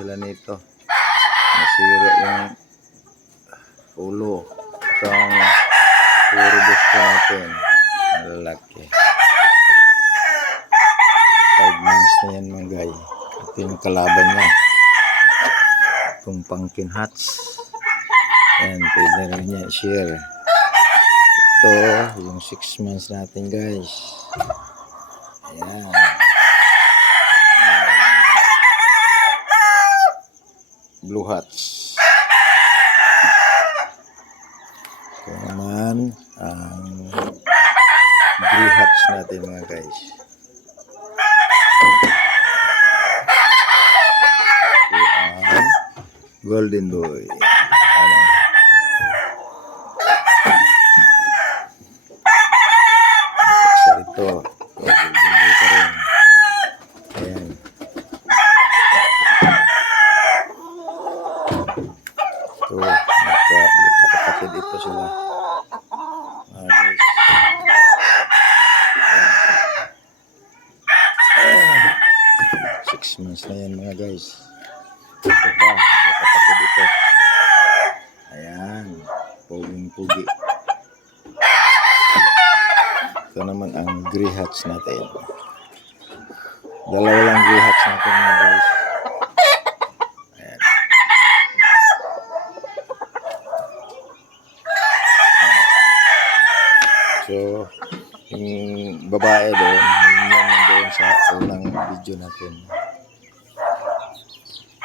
sila nito. Nasira yung ulo. Itong puro gusto natin. Malaki. 5 months na yan mga guy. Ito yung kalaban niya. Itong pumpkin hats. Ayan, pwede rin niya i-share. Ito, yung 6 months natin guys. Ayan. Blue hats. Ito naman ang grey hats natin mga guys. Ito ang golden boy. Ano? Isa rito. Golden boy pa rin. Ayan. Ito, magkakapatid ito sila. Guys. Ayan. 6 months na yan mga guys. Ito pa, magkakapatid ito. Ayan, puging-pugi. Ito naman ang grey hats natin. Dalawa lang grey hats natin mga guys. Ayan. So, yung babae doon, yun yan doon sa unang video natin.